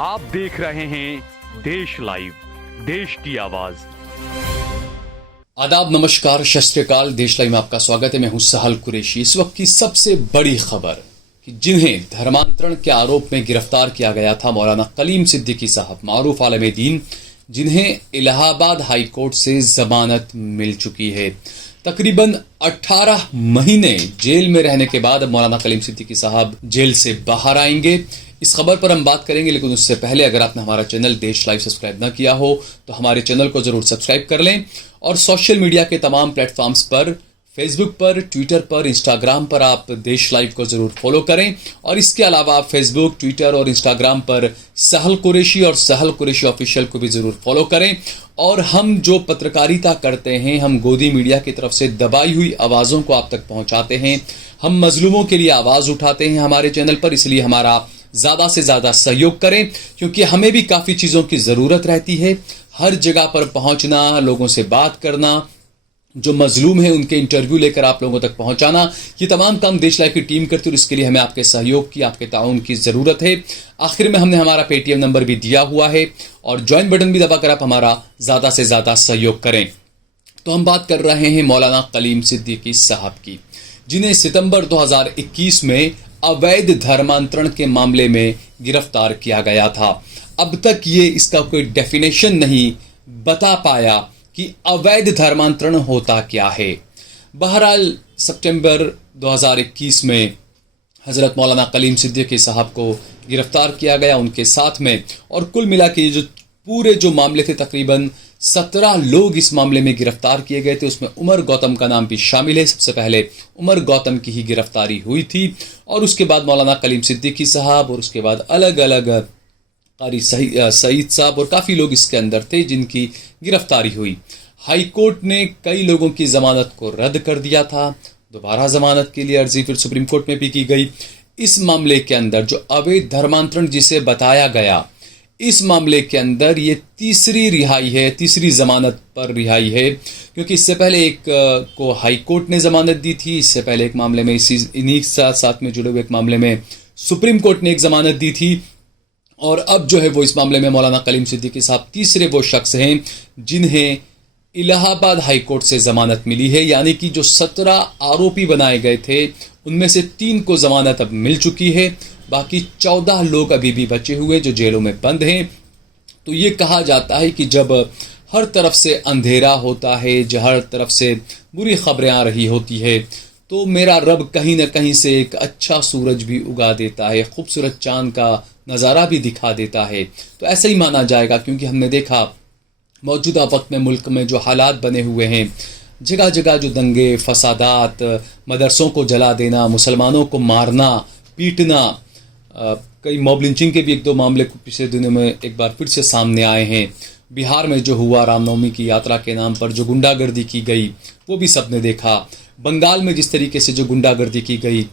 आप देख रहे हैं देश लाइव, देश की आवाज। आदाब, नमस्कार, सत श्री अकाल। देश लाइव में आपका स्वागत है। मैं हूं सहल कुरैशी। इस वक्त की सबसे बड़ी खबर कि जिन्हें धर्मांतरण के आरोप में गिरफ्तार किया गया था, मौलाना कलीम सिद्दीकी साहब मारूफ आलम दीन, जिन्हें इलाहाबाद हाई कोर्ट से जमानत मिल चुकी है। तकरीबन 18 महीने जेल में रहने के बाद अब मौलाना कलीम सिद्दीकी साहब जेल से बाहर आएंगे। इस खबर पर हम बात करेंगे, लेकिन उससे पहले अगर आपने हमारा चैनल देश लाइव सब्सक्राइब ना किया हो तो हमारे चैनल को जरूर सब्सक्राइब कर लें और सोशल मीडिया के तमाम प्लेटफॉर्म्स पर, फेसबुक पर, ट्विटर पर, इंस्टाग्राम पर आप देश लाइव को जरूर फॉलो करें। और इसके अलावा आप फेसबुक, ट्विटर और इंस्टाग्राम पर सहल कुरैशी और सहल कुरैशी ऑफिशियल को भी जरूर फॉलो करें। और हम जो पत्रकारिता करते हैं, हम गोदी मीडिया की तरफ से दबाई हुई आवाज़ों को आप तक पहुंचाते हैं। हम मजलूमों के लिए आवाज़ उठाते हैं हमारे चैनल पर, इसलिए हमारा ज़्यादा से ज़्यादा सहयोग करें, क्योंकि हमें भी काफ़ी चीज़ों की ज़रूरत रहती है। हर जगह पर पहुंचना, लोगों से बात करना, जो मजलूम है उनके इंटरव्यू लेकर आप लोगों तक पहुंचाना, ये तमाम काम देश लाइव की टीम करती है और इसके लिए हमें आपके सहयोग की, आपके ताउन की ज़रूरत है। आखिर में हमने हमारा पेटीएम नंबर भी दिया हुआ है और ज्वाइन बटन भी दबाकर आप हमारा ज़्यादा से ज़्यादा सहयोग करें। तो हम बात कर रहे हैं मौलाना कलीम सिद्दीकी साहब की, जिन्हें सितंबर 2021 में अवैध धर्मांतरण के मामले में गिरफ्तार किया गया था। अब तक ये इसका कोई डेफिनेशन नहीं बता पाया कि अवैध धर्मांतरण होता क्या है। बहरहाल सितंबर 2021 में हजरत मौलाना कलीम सिद्दीकी साहब को गिरफ्तार किया गया उनके साथ में, और कुल मिला के जो पूरे जो मामले थे, तकरीबन 17 लोग इस मामले में गिरफ्तार किए गए थे। उसमें उमर गौतम का नाम भी शामिल है। सबसे पहले उमर गौतम की ही गिरफ्तारी हुई थी और उसके बाद मौलाना कलीम सिद्दीकी साहब और उसके बाद अलग अलग कारी सईद साहब और काफ़ी लोग इसके अंदर थे जिनकी गिरफ्तारी हुई। हाई कोर्ट ने कई लोगों की जमानत को रद्द कर दिया था। दोबारा जमानत के लिए अर्जी फिर सुप्रीम कोर्ट में भी की गई। इस मामले के अंदर जो अवैध धर्मांतरण जिसे बताया गया, इस मामले के अंदर ये तीसरी रिहाई है, तीसरी जमानत पर रिहाई है, क्योंकि इससे पहले एक को हाई कोर्ट ने जमानत दी थी। इससे पहले एक मामले में इन्हीं साथ में जुड़े हुए एक मामले में सुप्रीम कोर्ट ने एक जमानत दी थी। और अब जो है वो इस मामले में मौलाना कलीम सिद्दीकी साहब तीसरे वो शख्स हैं जिन्हें इलाहाबाद हाई कोर्ट से जमानत मिली है। यानी कि जो 17 आरोपी बनाए गए थे उनमें से 3 को जमानत अब मिल चुकी है। बाकी 14 लोग अभी भी बचे हुए जो जेलों में बंद हैं। तो ये कहा जाता है कि जब हर तरफ से अंधेरा होता है, जब हर तरफ से बुरी खबरें आ रही होती है, तो मेरा रब कहीं ना कहीं से एक अच्छा सूरज भी उगा देता है, खूबसूरत चांद का नज़ारा भी दिखा देता है। तो ऐसा ही माना जाएगा, क्योंकि हमने देखा मौजूदा वक्त में मुल्क में जो हालात बने हुए हैं, जगह जगह जो दंगे फसादात, मदरसों को जला देना, मुसलमानों को मारना पीटना, कई मॉब लिंचिंग के भी 1-2 मामले पिछले दिनों में एक बार फिर से सामने आए हैं। बिहार में जो हुआ रामनवमी की यात्रा के नाम पर जो गुंडागर्दी की गई, वो भी सबने देखा। बंगाल में जिस तरीके से जो गुंडागर्दी की गई,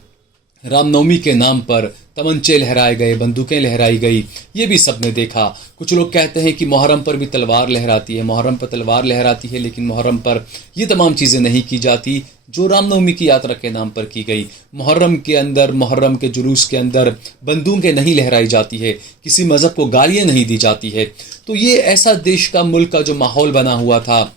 रामनवमी के नाम पर तमंचे लहराए गए, बंदूकें लहराई गई, ये भी सबने देखा। कुछ लोग कहते हैं कि मुहर्रम पर भी तलवार लहराती है, मुहर्रम पर तलवार लहराती है, लेकिन मुहर्रम पर ये तमाम चीज़ें नहीं की जाती जो रामनवमी की यात्रा के नाम पर की गई। मुहर्रम के अंदर, मुहर्रम के जुलूस के अंदर बंदूकें नहीं लहराई जाती है, किसी मज़हब को गालियाँ नहीं दी जाती है। तो ये ऐसा देश का, मुल्क का जो माहौल बना हुआ था,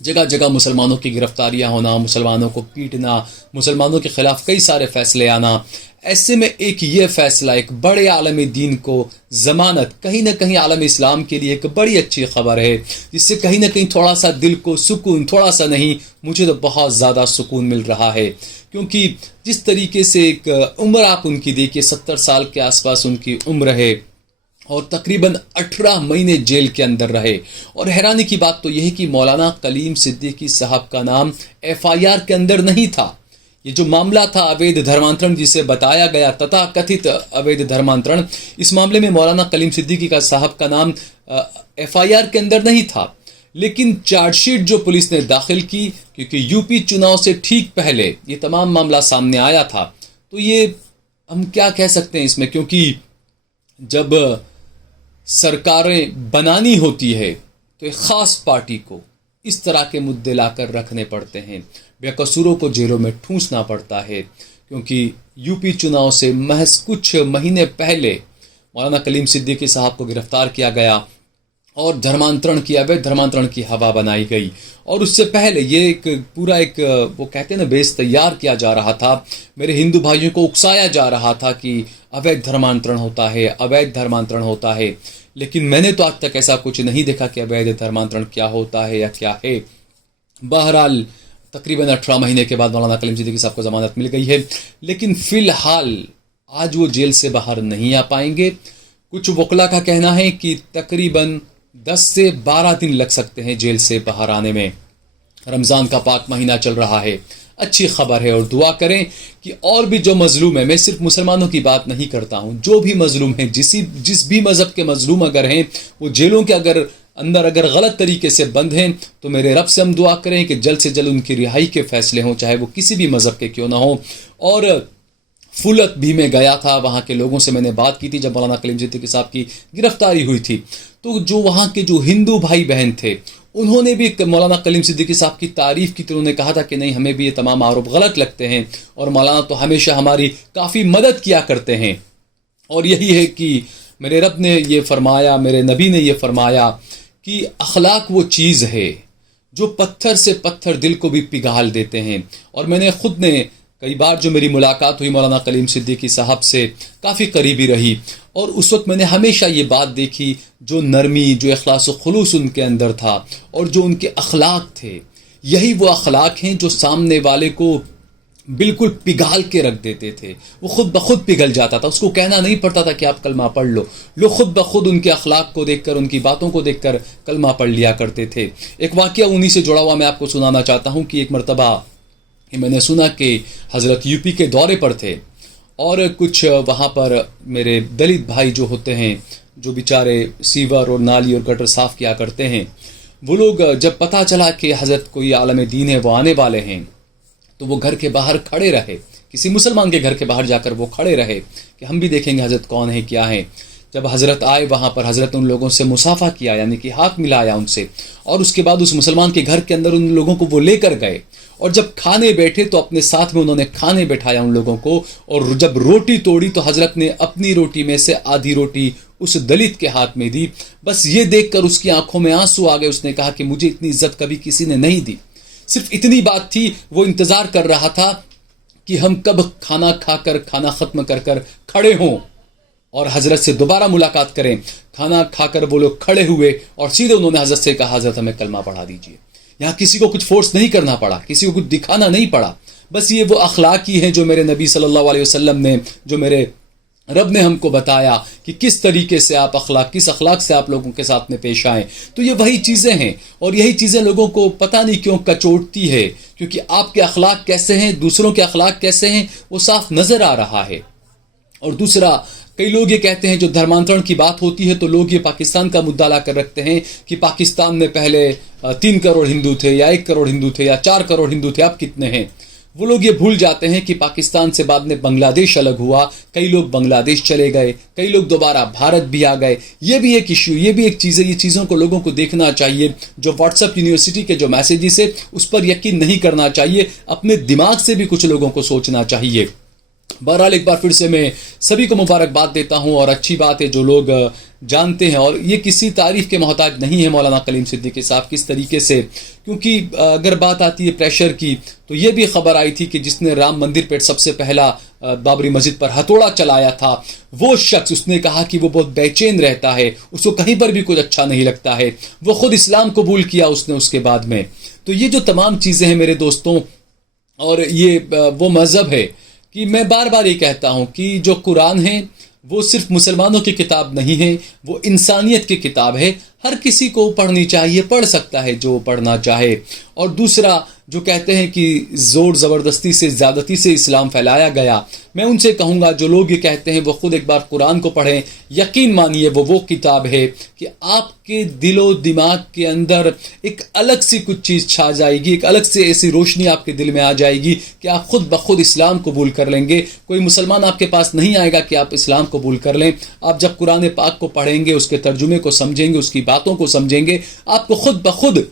जगह जगह मुसलमानों की गिरफ्तारियां होना, मुसलमानों को पीटना, मुसलमानों के खिलाफ कई सारे फैसले आना। ऐसे में एक ये फैसला, एक बड़े आलम दीन को ज़मानत, कहीं ना कहीं आलम इस्लाम के लिए एक बड़ी अच्छी खबर है, जिससे कहीं ना कहीं थोड़ा सा दिल को सुकून, थोड़ा सा नहीं, मुझे तो बहुत ज़्यादा सुकून मिल रहा है। क्योंकि जिस तरीके से एक उम्र आप उनकी देखिए, 70 साल के आसपास उनकी उम्र है और तकरीबन 18 महीने जेल के अंदर रहे। और हैरानी की बात तो यह है कि मौलाना कलीम सिद्दीकी साहब का नाम FIR के अंदर नहीं था। ये जो मामला था अवैध धर्मांतरण जिसे बताया गया, तथा कथित अवैध धर्मांतरण, इस मामले में मौलाना कलीम सिद्दीकी का साहब का नाम FIR के अंदर नहीं था। लेकिन चार्जशीट जो पुलिस ने दाखिल की, क्योंकि यूपी चुनाव से ठीक पहले ये तमाम मामला सामने आया था, तो ये हम क्या कह सकते हैं इसमें, क्योंकि जब सरकारें बनानी होती है तो एक ख़ास पार्टी को इस तरह के मुद्दे लाकर रखने पड़ते हैं, बेकसूरों को जेलों में ठूंसना पड़ता है। क्योंकि यूपी चुनाव से महज कुछ महीने पहले मौलाना कलीम सिद्दीकी साहब को गिरफ्तार किया गया और धर्मांतरण की, अवैध धर्मांतरण की हवा बनाई गई। और उससे पहले ये एक पूरा एक वो कहते हैं ना बेस तैयार किया जा रहा था, मेरे हिंदू भाइयों को उकसाया जा रहा था कि अवैध धर्मांतरण होता है, अवैध धर्मांतरण होता है। लेकिन मैंने तो आज तक ऐसा कुछ नहीं देखा कि अवैध धर्मांतरण क्या होता है या क्या है। बहरहाल तकरीबन 18 महीने के बाद मौलाना कलीम सिद्दीकी साहब को जमानत मिल गई है, लेकिन फिलहाल आज वो जेल से बाहर नहीं आ पाएंगे। कुछ वकला का कहना है कि तकरीबन 10 से 12 दिन लग सकते हैं जेल से बाहर आने में। रमज़ान का पाक महीना चल रहा है, अच्छी खबर है। और दुआ करें कि और भी जो मजलूम है, मैं सिर्फ मुसलमानों की बात नहीं करता हूँ, जो भी मजलूम हैं, जिस भी मज़हब के मजलूम अगर हैं, वो जेलों के अंदर अगर गलत तरीके से बंद हैं, तो मेरे रब से हम दुआ करें कि जल्द से जल्द उनकी रिहाई के फैसले हों, चाहे वो किसी भी मज़हब के क्यों ना हो। और फुलत भी मैं गया था, वहाँ के लोगों से मैंने बात की थी जब मौलाना कलीम सिद्दीकी साहब की गिरफ्तारी हुई थी। तो जो वहाँ के जो हिंदू भाई बहन थे, उन्होंने भी मौलाना कलीम सिद्दीकी साहब की तारीफ़ की थी। उन्होंने कहा था कि नहीं, हमें भी ये तमाम आरोप गलत लगते हैं और मौलाना तो हमेशा हमारी काफ़ी मदद किया करते हैं। और यही है कि मेरे रब ने ये फरमाया, मेरे नबी ने ये फरमाया कि अखलाक वो चीज़ है जो पत्थर से पत्थर दिल को भी पिघाल देते हैं। और मैंने खुद ने कई बार जो मेरी मुलाकात हुई मौलाना कलीम सिद्दीकी साहब से, काफ़ी करीबी रही। और उस वक्त मैंने हमेशा ये बात देखी, जो नरमी, जो इखलास व खुलूस उनके अंदर था और जो उनके अखलाक थे, यही वो अखलाक हैं जो सामने वाले को बिल्कुल पिघाल के रख देते थे। वो खुद ब खुद पिघल जाता था, उसको कहना नहीं पड़ता था कि आप कलमा पढ़ लो, लोग खुद ब खुद उनके अखलाक को देखकर, उनकी बातों को देखकर कलमा पढ़ लिया करते थे। एक वाक़या उन्हीं से जुड़ा हुआ मैं आपको सुनाना चाहता हूँ कि एक मरतबा मैंने सुना कि हज़रत यूपी के दौरे पर थे और कुछ वहाँ पर मेरे दलित भाई जो होते हैं, जो बेचारे सीवर और नाली और गटर साफ़ किया करते हैं, वो लोग जब पता चला कि हज़रत कोई आलम दीन है, वो आने वाले हैं, तो वो घर के बाहर खड़े रहे। किसी मुसलमान के घर के बाहर जाकर वो खड़े रहे कि हम भी देखेंगे हज़रत कौन है, क्या है। जब हज़रत आए वहाँ पर, हज़रत उन लोगों से मुसाफा किया, यानी कि हाथ मिलाया उनसे, और उसके बाद उस मुसलमान के घर के अंदर उन लोगों को वो लेकर गए। और जब खाने बैठे तो अपने साथ में उन्होंने खाने बैठाया उन लोगों को। और जब रोटी तोड़ी तो हज़रत ने अपनी रोटी में से आधी रोटी उस दलित के हाथ में दी। बस ये देखकर उसकी आंखों में आंसू आ गए। उसने कहा कि मुझे इतनी इज्जत कभी किसी ने नहीं दी। सिर्फ इतनी बात थी, वो इंतज़ार कर रहा था कि हम कब खाना खाकर, खाना ख़त्म कर कर खड़े हों और हज़रत से दोबारा मुलाकात करें। खाना खाकर वो लोग खड़े हुए और सीधे उन्होंने हज़रत से कहा, हज़रत हमें कलमा पढ़ा दीजिए। यहाँ किसी को कुछ फोर्स नहीं करना पड़ा, किसी को कुछ दिखाना नहीं पड़ा। बस ये वो अखलाक ही हैं जो मेरे नबी सल्लल्लाहु अलैहि वसल्लम ने, जो मेरे रब ने हमको बताया कि किस तरीके से आप किस अखलाक से आप लोगों के साथ में पेश आएँ। तो ये वही चीज़ें हैं और यही चीज़ें लोगों को पता नहीं क्यों कचोटती है, क्योंकि आपके अखलाक कैसे हैं, दूसरों के अखलाक कैसे हैं, वो साफ नज़र आ रहा है। और दूसरा, कई लोग ये कहते हैं, जो धर्मांतरण की बात होती है तो लोग ये पाकिस्तान का मुद्दा ला कर रखते हैं कि पाकिस्तान में पहले 3 करोड़ हिंदू थे या 1 करोड़ हिंदू थे या 4 करोड़ हिंदू थे, अब कितने हैं। वो लोग ये भूल जाते हैं कि पाकिस्तान से बाद में बांग्लादेश अलग हुआ, कई लोग बांग्लादेश चले गए, कई लोग दोबारा भारत भी आ गए। ये भी एक इश्यू, ये भी एक चीज़ है। ये चीज़ों को लोगों को देखना चाहिए। जो व्हाट्सएप यूनिवर्सिटी के जो मैसेजेस है उस पर यकीन नहीं करना चाहिए, अपने दिमाग से भी कुछ लोगों को सोचना चाहिए। बहरहाल एक बार फिर से मैं सभी को मुबारकबाद देता हूं और अच्छी बात है जो लोग जानते हैं, और ये किसी तारीफ के मोहताज नहीं है मौलाना कलीम सिद्दीकी साहब किस तरीके से, क्योंकि अगर बात आती है प्रेशर की तो ये भी खबर आई थी कि जिसने राम मंदिर पर सबसे पहला बाबरी मस्जिद पर हथौड़ा चलाया था, वो शख्स, उसने कहा कि वो बहुत बेचैन रहता है, उसको कहीं पर भी कुछ अच्छा नहीं लगता है। वो खुद इस्लाम कबूल किया उसने उसके बाद में। तो ये जो तमाम चीज़ें हैं मेरे दोस्तों, और ये वो मज़हब है कि मैं बार बार ये कहता हूँ कि जो कुरान है वो सिर्फ मुसलमानों की किताब नहीं है, वो इंसानियत की किताब है। हर किसी को पढ़नी चाहिए, पढ़ सकता है जो पढ़ना चाहे। और दूसरा, जो कहते हैं कि ज़ोर ज़बरदस्ती से, ज़्यादती से इस्लाम फैलाया गया, मैं उनसे कहूँगा जो लोग ये कहते हैं वो खुद एक बार कुरान को पढ़ें। यकीन मानिए वो किताब है कि आपके दिलो दिमाग के अंदर एक अलग सी कुछ चीज़ छा जाएगी, एक अलग से ऐसी रोशनी आपके दिल में आ जाएगी कि आप खुद ब खुद इस्लाम कबूल कर लेंगे। कोई मुसलमान आपके पास नहीं आएगा कि आप इस्लाम कबूल कर लें। आप जब कुरान पाक को पढ़ेंगे, उसके तर्जुमे को समझेंगे, उसकी बातों को समझेंगे, आपको खुद ब खुद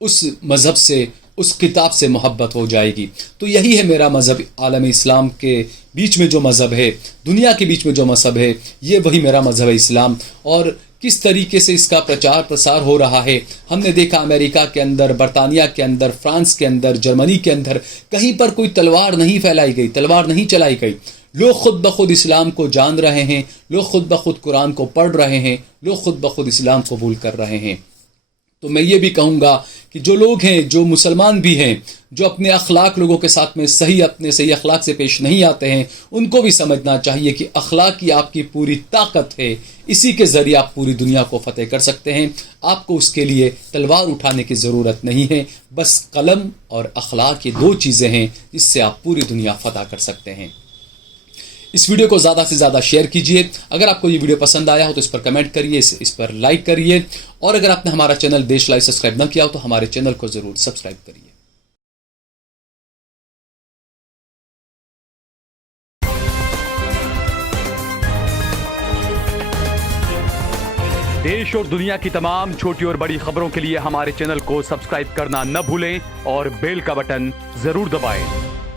उस मज़हब से उस किताब से मोहब्बत हो जाएगी। तो यही है मेरा मज़हब। आलम इस्लाम के बीच में जो मज़हब है, दुनिया के बीच में जो मज़हब है, ये वही मेरा मज़हब है इस्लाम। और किस तरीके से इसका प्रचार प्रसार हो रहा है हमने देखा। अमेरिका के अंदर, बरतानिया के अंदर, फ्रांस के अंदर, जर्मनी के अंदर कहीं पर कोई तलवार नहीं फैलाई गई, तलवार नहीं चलाई गई। लोग खुद ब खुद इस्लाम को जान रहे हैं, लोग खुद ब खुद कुरान को पढ़ रहे हैं, लोग खुद ब खुद इस्लाम कबूल कर रहे हैं। तो मैं ये भी कहूँगा कि जो लोग हैं, जो मुसलमान भी हैं, जो अपने अखलाक लोगों के साथ में अपने सही अखलाक से पेश नहीं आते हैं, उनको भी समझना चाहिए कि अखलाक ही आपकी पूरी ताकत है। इसी के ज़रिए आप पूरी दुनिया को फतेह कर सकते हैं। आपको उसके लिए तलवार उठाने की ज़रूरत नहीं है, बस कलम और अखलाक ये दो चीज़ें हैं जिससे आप पूरी दुनिया फतह कर सकते हैं। इस वीडियो को ज़्यादा से ज़्यादा शेयर कीजिए। अगर आपको ये वीडियो पसंद आया हो तो इस पर कमेंट करिए, इस पर लाइक करिए। और अगर आपने हमारा चैनल देश लाइव सब्सक्राइब न किया हो तो हमारे चैनल को ज़रूर सब्सक्राइब करिए। देश और दुनिया की तमाम छोटी और बड़ी खबरों के लिए हमारे चैनल को सब्सक्राइब करना न भूलें और बेल का बटन जरूर दबाएं।